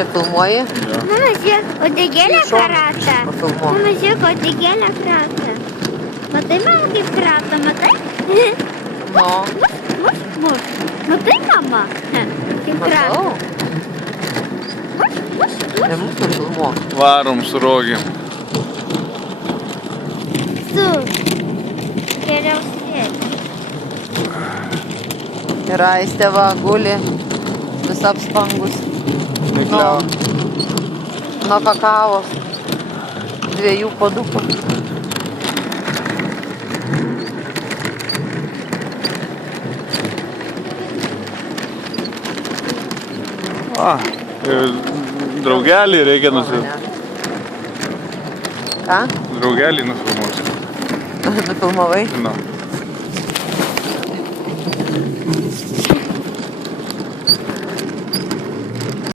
Čia filmuoji? Mama, žiūrėk, uodegėlę krata. Pafilmuok. Mama, žiūrėk, uodegėlę krata. Matai, mama, kaip krata, matai? No. Mus. Matai, mama? Kaip krata. Matau. Ne mūsų filmuok. Varom su rogėm. Geriau sėdi. Ir Aistė va guli, vis apspangus. Nuo kakavos. 2 puodukų. Draugelį reikia nufilmuoti. Ką? Draugelį nufilmuoti. Nufilmavai? Nu.